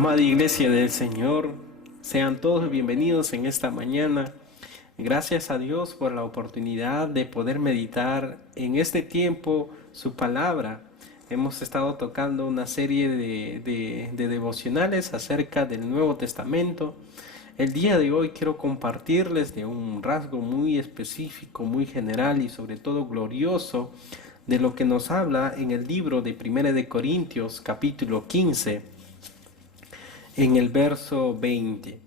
Amada Iglesia del Señor, sean todos bienvenidos en esta mañana. Gracias a Dios por la oportunidad de poder meditar en este tiempo su palabra. Hemos estado tocando una serie de devocionales acerca del Nuevo Testamento. El día de hoy quiero compartirles de un rasgo muy específico, muy general y sobre todo glorioso de lo que nos habla en el libro de Primera de Corintios, capítulo 15, en el verso 20.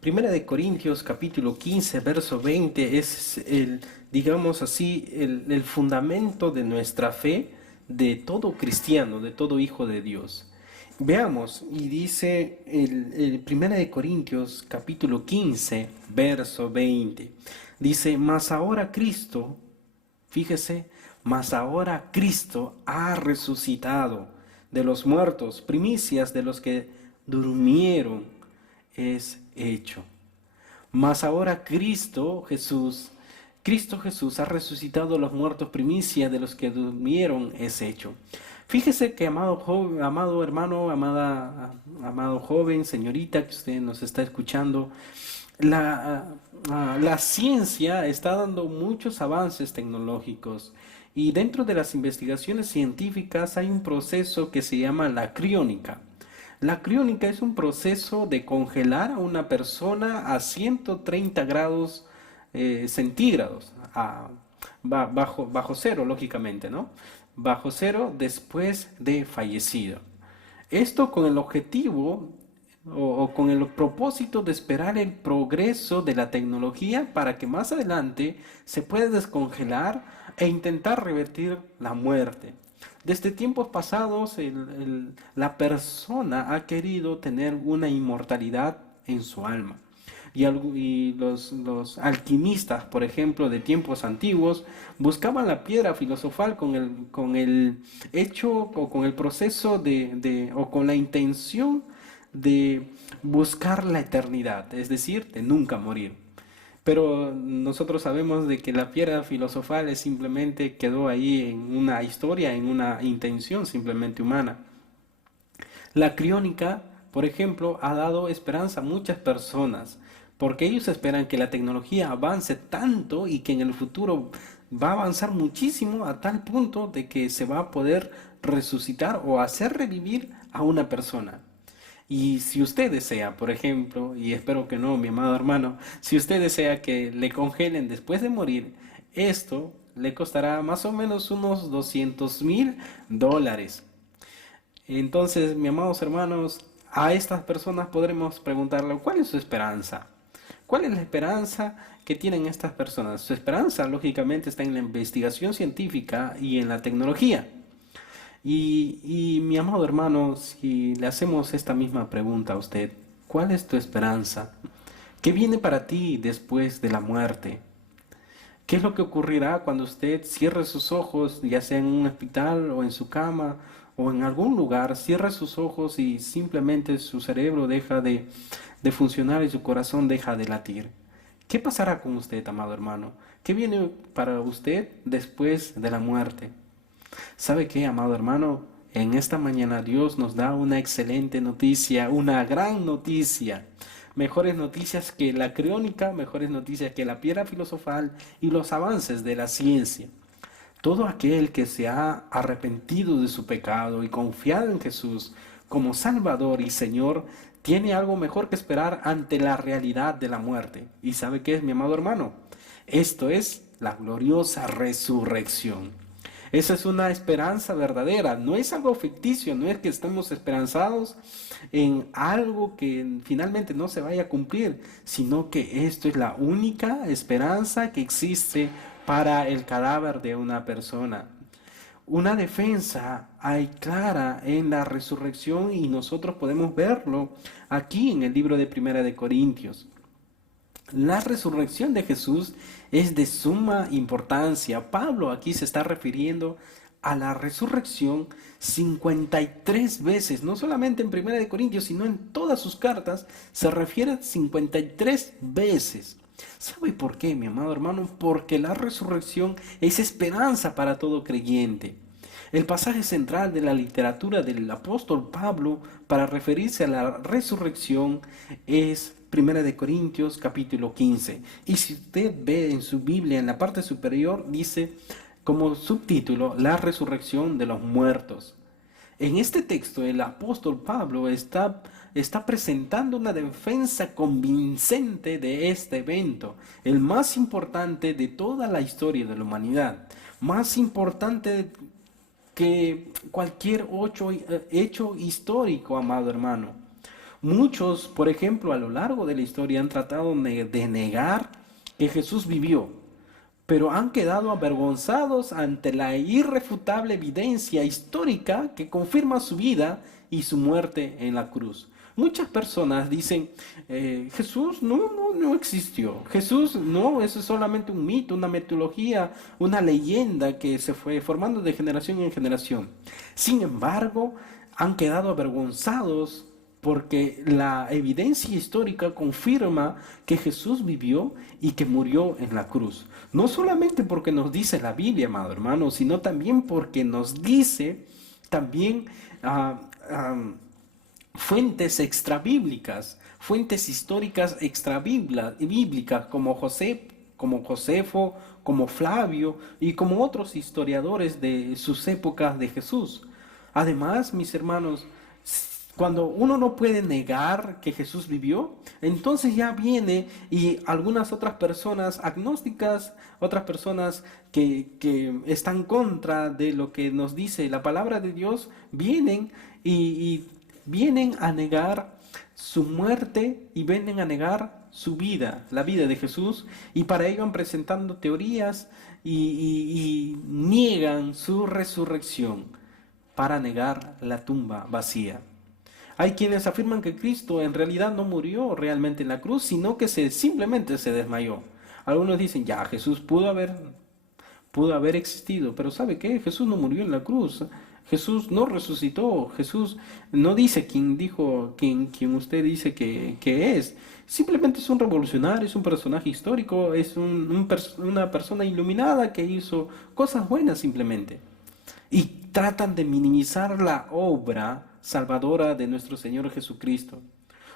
Primera de Corintios, capítulo 15, verso 20 es digamos así, el fundamento de nuestra fe, de todo cristiano, de todo hijo de Dios. Veamos, y dice el Primera de Corintios, capítulo 15, verso 20. Dice, mas ahora Cristo, fíjese, mas ahora Cristo ha resucitado de los muertos, primicias de los que durmieron es hecho. Mas ahora Cristo Jesús ha resucitado de los muertos, primicia de los que durmieron es hecho. Fíjese que, amado hermano, amado joven, señorita que usted nos está escuchando, la ciencia está dando muchos avances tecnológicos y dentro de las investigaciones científicas hay un proceso que se llama la criónica. La criónica es un proceso de congelar a una persona a 130 grados centígrados, bajo cero, lógicamente, ¿no? Bajo cero después de fallecido. Esto con el objetivo o con el propósito de esperar el progreso de la tecnología para que más adelante se pueda descongelar e intentar revertir la muerte. Desde tiempos pasados, la persona ha querido tener una inmortalidad en su alma. Y los alquimistas, por ejemplo, de tiempos antiguos, buscaban la piedra filosofal con el hecho o con el proceso o con la intención de buscar la eternidad, es decir, de nunca morir. Pero nosotros sabemos de que la piedra filosofal simplemente quedó ahí en una historia, en una intención simplemente humana. La criónica, por ejemplo, ha dado esperanza a muchas personas, porque ellos esperan que la tecnología avance tanto y que en el futuro va a avanzar muchísimo a tal punto de que se va a poder resucitar o hacer revivir a una persona. Y si usted desea, por ejemplo, y espero que no, mi amado hermano, si usted desea que le congelen después de morir, esto le costará más o menos unos $200,000. Entonces, mis amados hermanos, a estas personas podremos preguntarle, ¿cuál es su esperanza? ¿Cuál es la esperanza que tienen estas personas? Su esperanza, lógicamente, está en la investigación científica y en la tecnología. Y mi amado hermano, si le hacemos esta misma pregunta a usted, ¿cuál es tu esperanza? ¿Qué viene para ti después de la muerte? ¿Qué es lo que ocurrirá cuando usted cierre sus ojos, ya sea en un hospital o en su cama o en algún lugar, cierre sus ojos y simplemente su cerebro deja de funcionar y su corazón deja de latir? ¿Qué pasará con usted, amado hermano? ¿Qué viene para usted después de la muerte? ¿Sabe qué, amado hermano? En esta mañana Dios nos da una excelente noticia, una gran noticia. Mejores noticias que la criónica, mejores noticias que la piedra filosofal y los avances de la ciencia. Todo aquel que se ha arrepentido de su pecado y confiado en Jesús como Salvador y Señor, tiene algo mejor que esperar ante la realidad de la muerte. ¿Y sabe qué es, mi amado hermano? Esto es la gloriosa resurrección. Esa es una esperanza verdadera, no es algo ficticio, no es que estemos esperanzados en algo que finalmente no se vaya a cumplir, sino que esto es la única esperanza que existe para el cadáver de una persona. Una defensa hay clara en la resurrección y nosotros podemos verlo aquí en el libro de Primera de Corintios. La resurrección de Jesús es de suma importancia. Pablo aquí se está refiriendo a la resurrección 53 veces, no solamente en Primera de Corintios, sino en todas sus cartas se refiere 53 veces. ¿Sabe por qué, mi amado hermano? Porque la resurrección es esperanza para todo creyente. El pasaje central de la literatura del apóstol Pablo para referirse a la resurrección es Primera de Corintios capítulo 15. Y si usted ve en su Biblia, en la parte superior, dice como subtítulo, la resurrección de los muertos. En este texto, el apóstol Pablo está presentando una defensa convincente de este evento, el más importante de toda la historia de la humanidad, más importante que cualquier hecho histórico, amado hermano. Muchos, por ejemplo, a lo largo de la historia han tratado de negar que Jesús vivió, pero han quedado avergonzados ante la irrefutable evidencia histórica que confirma su vida y su muerte en la cruz. Muchas personas dicen, Jesús no existió. Jesús no, eso es solamente un mito, una mitología, una leyenda que se fue formando de generación en generación. Sin embargo, han quedado avergonzados porque la evidencia histórica confirma que Jesús vivió y que murió en la cruz. No solamente porque nos dice la Biblia, amado hermano, sino también porque nos dice también fuentes extrabíblicas, fuentes históricas extrabíblicas como como Josefo, como Flavio y como otros historiadores de sus épocas de Jesús. Además, mis hermanos, cuando uno no puede negar que Jesús vivió, entonces ya viene y algunas otras personas agnósticas, otras personas que están contra de lo que nos dice la palabra de Dios, vienen y vienen a negar su muerte y vienen a negar su vida, la vida de Jesús, y para ello van presentando teorías y niegan su resurrección para negar la tumba vacía. Hay quienes afirman que Cristo en realidad no murió realmente en la cruz, sino que simplemente se desmayó. Algunos dicen, ya, Jesús pudo haber existido, pero ¿sabe qué? Jesús no murió en la cruz. Jesús no resucitó. Jesús no dice quien usted dice que es. Simplemente es un revolucionario, es un personaje histórico, es una persona iluminada que hizo cosas buenas simplemente. Y tratan de minimizar la obra salvadora de nuestro Señor Jesucristo.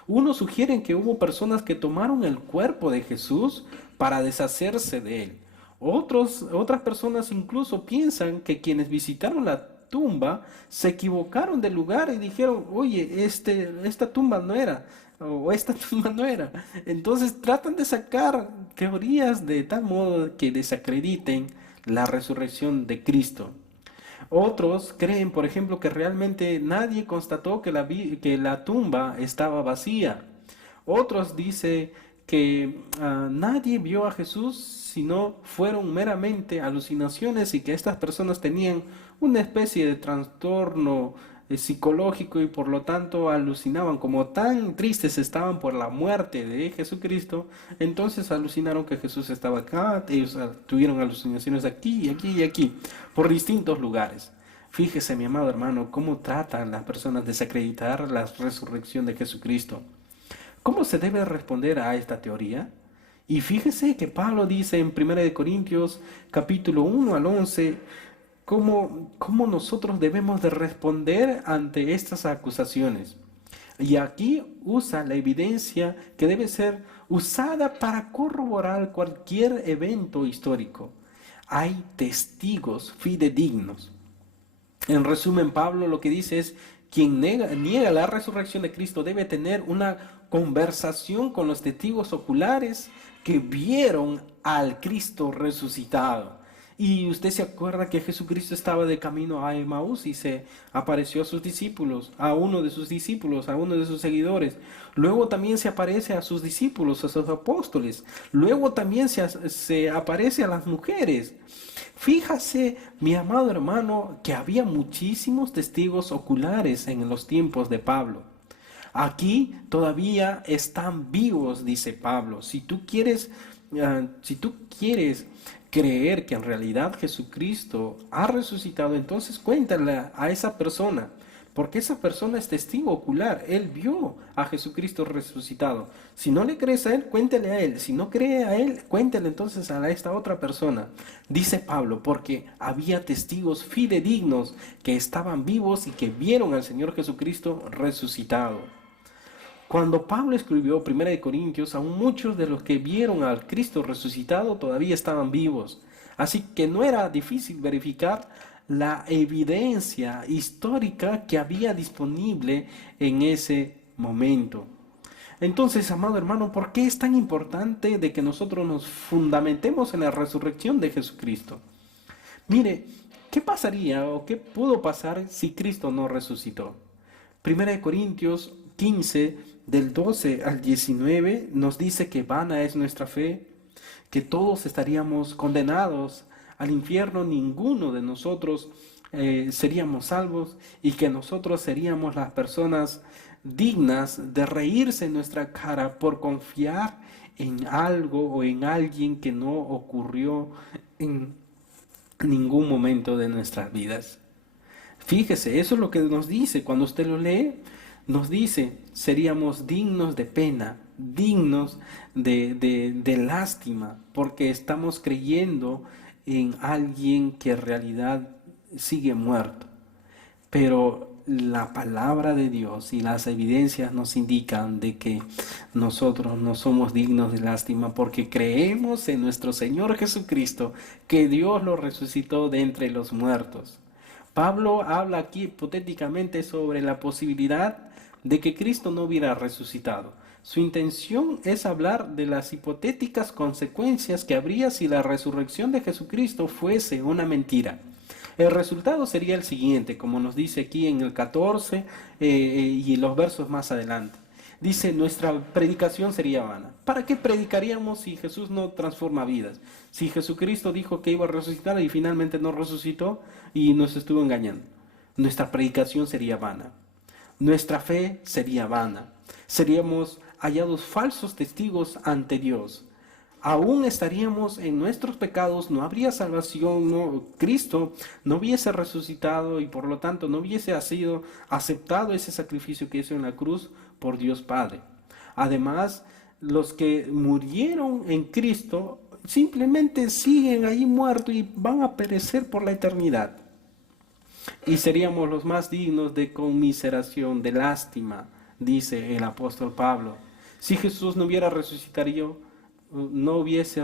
Unos sugieren que hubo personas que tomaron el cuerpo de Jesús para deshacerse de él. Otras personas incluso piensan que quienes visitaron la tumba se equivocaron de lugar y dijeron, oye, esta tumba no era, o esta tumba no era. Entonces tratan de sacar teorías de tal modo que desacrediten la resurrección de Cristo. Otros creen, por ejemplo, que realmente nadie constató que la tumba estaba vacía. Otros dicen que nadie vio a Jesús, sino fueron meramente alucinaciones y que estas personas tenían una especie de trastorno psicológico y por lo tanto alucinaban, como tan tristes estaban por la muerte de Jesucristo, entonces alucinaron que Jesús estaba acá, ellos tuvieron alucinaciones aquí y aquí y aquí, por distintos lugares. Fíjese, mi amado hermano, cómo tratan las personas de desacreditar la resurrección de Jesucristo. ¿Cómo se debe responder a esta teoría? Y fíjese que Pablo dice en 1 Corintios capítulo 1 al 11, cómo nosotros debemos de responder ante estas acusaciones. Y aquí usa la evidencia que debe ser usada para corroborar cualquier evento histórico. Hay testigos fidedignos. En resumen, Pablo lo que dice es, quien niega la resurrección de Cristo debe tener una conversación con los testigos oculares que vieron al Cristo resucitado. Y usted se acuerda que Jesucristo estaba de camino a Emaús y se apareció a sus discípulos, a uno de sus discípulos, a uno de sus seguidores. Luego también se aparece a sus discípulos, a sus apóstoles. Luego también se aparece a las mujeres. Fíjase, mi amado hermano, que había muchísimos testigos oculares en los tiempos de Pablo. Aquí todavía están vivos, dice Pablo. Si tú quieres creer que en realidad Jesucristo ha resucitado, entonces cuéntale a esa persona. porque esa persona es testigo ocular. Él vio a Jesucristo resucitado. Si no le crees a él, cuéntele a él. Si no cree a él, cuéntele entonces a esta otra persona. Dice Pablo, porque había testigos fidedignos que estaban vivos y que vieron al Señor Jesucristo resucitado. Cuando Pablo escribió 1 Corintios, aún muchos de los que vieron al Cristo resucitado todavía estaban vivos. Así que no era difícil verificar la evidencia histórica que había disponible en ese momento. Entonces, amado hermano, ¿por qué es tan importante de que nosotros nos fundamentemos en la resurrección de Jesucristo? Mire, ¿qué pasaría o qué pudo pasar si Cristo no resucitó? 1 Corintios 15, del 12 al 19, nos dice que vana es nuestra fe, que todos estaríamos condenados al infierno, ninguno de nosotros seríamos salvos y que nosotros seríamos las personas dignas de reírse en nuestra cara por confiar en algo o en alguien que no ocurrió en ningún momento de nuestras vidas. Fíjese, eso es lo que nos dice. Cuando usted lo lee, nos dice, seríamos dignos de pena, dignos de lástima, porque estamos creyendo en alguien que en realidad sigue muerto. Pero la palabra de Dios y las evidencias nos indican de que nosotros no somos dignos de lástima porque creemos en nuestro Señor Jesucristo, que Dios lo resucitó de entre los muertos. Pablo habla aquí hipotéticamente sobre la posibilidad de que Cristo no hubiera resucitado. Su intención es hablar de las hipotéticas consecuencias que habría si la resurrección de Jesucristo fuese una mentira. El resultado sería el siguiente, como nos dice aquí en el 14 y los versos más adelante. Dice, nuestra predicación sería vana. ¿Para qué predicaríamos si Jesús no transforma vidas? Si Jesucristo dijo que iba a resucitar y finalmente no resucitó y nos estuvo engañando. Nuestra predicación sería vana. Nuestra fe sería vana. Seríamos hallados falsos testigos ante Dios. Aún estaríamos en nuestros pecados, no habría salvación, Cristo no hubiese resucitado y por lo tanto no hubiese sido aceptado ese sacrificio que hizo en la cruz por Dios Padre. Además, los que murieron en Cristo simplemente siguen ahí muertos y van a perecer por la eternidad. Y seríamos los más dignos de conmiseración, de lástima, dice el apóstol Pablo. Si Jesús no hubiese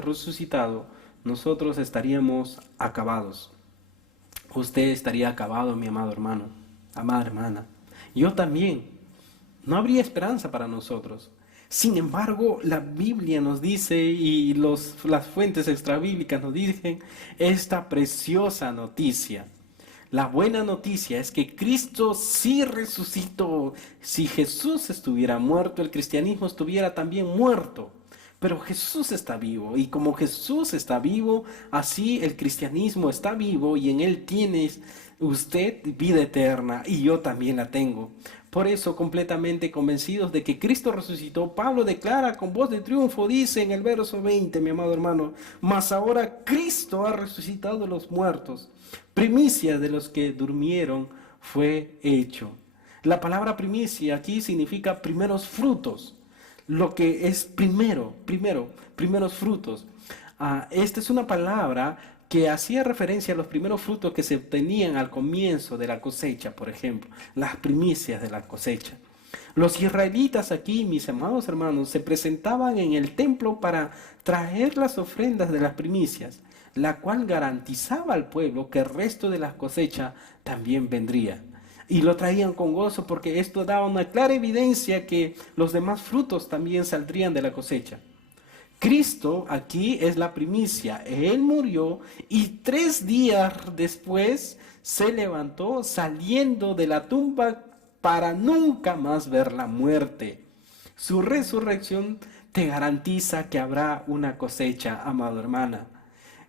resucitado, nosotros estaríamos acabados. Usted estaría acabado, mi amado hermano, amada hermana. Yo también. No habría esperanza para nosotros. Sin embargo, la Biblia nos dice y las fuentes extrabíblicas nos dicen esta preciosa noticia. La buena noticia es que Cristo sí resucitó. Si Jesús estuviera muerto, el cristianismo estuviera también muerto. Pero Jesús está vivo y como Jesús está vivo, así el cristianismo está vivo y en él tienes usted vida eterna y yo también la tengo. Por eso, completamente convencidos de que Cristo resucitó, Pablo declara con voz de triunfo, dice en el verso 20, mi amado hermano, mas ahora Cristo ha resucitado de los muertos, primicia de los que durmieron fue hecho. La palabra primicia aquí significa primeros frutos. Lo que es primeros frutos. Esta es una palabra que hacía referencia a los primeros frutos que se obtenían al comienzo de la cosecha, por ejemplo, las primicias de la cosecha. Los israelitas aquí, mis amados hermanos, se presentaban en el templo para traer las ofrendas de las primicias, la cual garantizaba al pueblo que el resto de la cosecha también vendría. Y lo traían con gozo porque esto daba una clara evidencia que los demás frutos también saldrían de la cosecha. Cristo aquí es la primicia. Él murió y 3 días después se levantó saliendo de la tumba para nunca más ver la muerte. Su resurrección te garantiza que habrá una cosecha, amado hermana.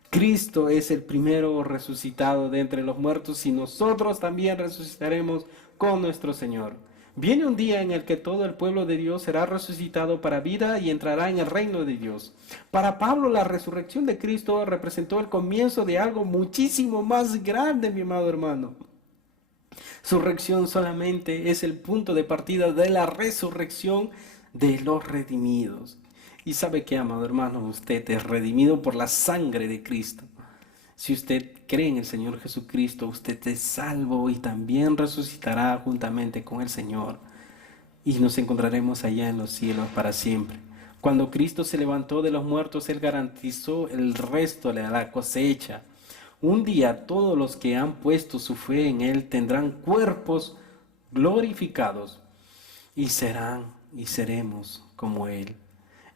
Cristo es el primero resucitado de entre los muertos y nosotros también resucitaremos con nuestro Señor. Viene un día en el que todo el pueblo de Dios será resucitado para vida y entrará en el reino de Dios. Para Pablo, la resurrección de Cristo representó el comienzo de algo muchísimo más grande, mi amado hermano. Su resurrección solamente es el punto de partida de la resurrección de los redimidos. Y sabe que, amado hermano, usted es redimido por la sangre de Cristo. Si usted cree en el Señor Jesucristo, usted es salvo y también resucitará juntamente con el Señor. Y nos encontraremos allá en los cielos para siempre. Cuando Cristo se levantó de los muertos, Él garantizó el resto de la cosecha. Un día todos los que han puesto su fe en Él tendrán cuerpos glorificados y seremos como Él.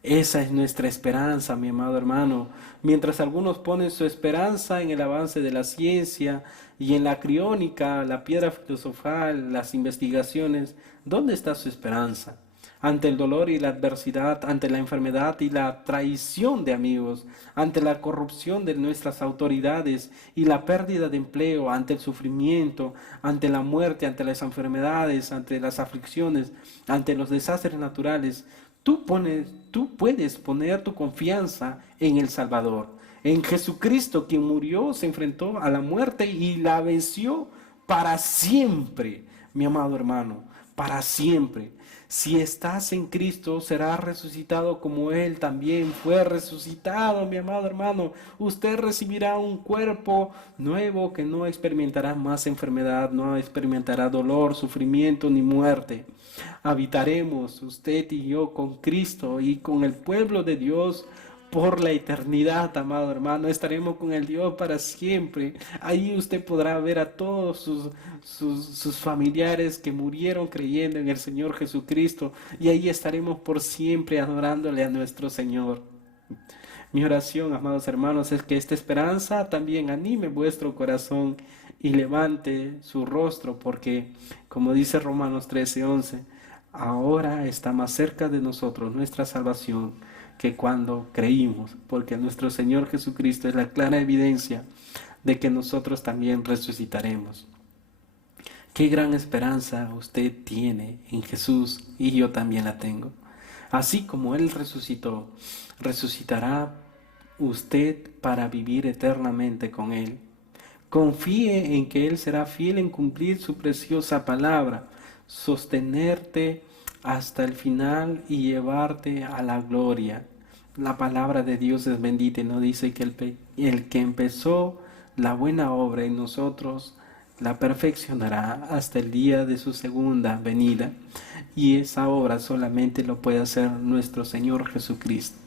Esa es nuestra esperanza, mi amado hermano. Mientras algunos ponen su esperanza en el avance de la ciencia y en la criónica, la piedra filosofal, las investigaciones, ¿dónde está su esperanza? Ante el dolor y la adversidad, ante la enfermedad y la traición de amigos, ante la corrupción de nuestras autoridades y la pérdida de empleo, ante el sufrimiento, ante la muerte, ante las enfermedades, ante las aflicciones, ante los desastres naturales. Tú puedes poner tu confianza en el Salvador, en Jesucristo, quien murió, se enfrentó a la muerte y la venció para siempre, mi amado hermano, para siempre. Si estás en Cristo, serás resucitado como Él también fue resucitado, mi amado hermano. Usted recibirá un cuerpo nuevo que no experimentará más enfermedad, no experimentará dolor, sufrimiento ni muerte. Habitaremos usted y yo con Cristo y con el pueblo de Dios por la eternidad, amado hermano. Estaremos con el Dios para siempre. Ahí usted podrá ver a todos sus familiares que murieron creyendo en el Señor Jesucristo. Y ahí estaremos por siempre adorándole a nuestro Señor. Mi oración, amados hermanos, es que esta esperanza también anime vuestro corazón y levante su rostro, porque, como dice Romanos 13:11, ahora está más cerca de nosotros nuestra salvación que cuando creímos, porque nuestro Señor Jesucristo es la clara evidencia de que nosotros también resucitaremos. Qué gran esperanza usted tiene en Jesús y yo también la tengo. Así como Él resucitó, resucitará usted para vivir eternamente con Él. Confíe en que Él será fiel en cumplir su preciosa palabra, sostenerte hasta el final y llevarte a la gloria. La palabra de Dios es bendita y nos dice que el que empezó la buena obra en nosotros la perfeccionará hasta el día de su segunda venida. Y esa obra solamente lo puede hacer nuestro Señor Jesucristo.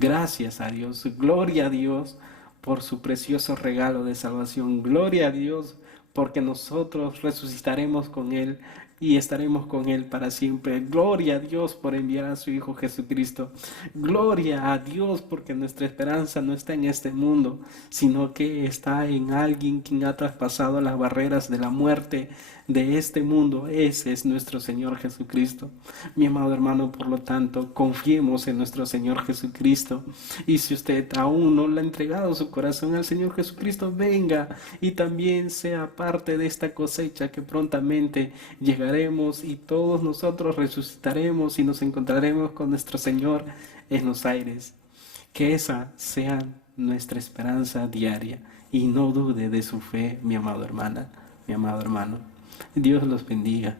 Gracias a Dios, gloria a Dios por su precioso regalo de salvación. Gloria a Dios porque nosotros resucitaremos con Él y estaremos con Él para siempre. Gloria a Dios por enviar a su Hijo Jesucristo. Gloria a Dios porque nuestra esperanza no está en este mundo, sino que está en alguien quien ha traspasado las barreras de la muerte de este mundo. Ese es nuestro Señor Jesucristo. Mi amado hermano, por lo tanto, confiemos en nuestro Señor Jesucristo. Y si usted aún no le ha entregado su corazón al Señor Jesucristo, venga y también sea parte de esta cosecha que prontamente llegaremos y todos nosotros resucitaremos y nos encontraremos con nuestro Señor en los aires. Que esa sea nuestra esperanza diaria y no dude de su fe, mi amada hermana, mi amado hermano. Dios los bendiga.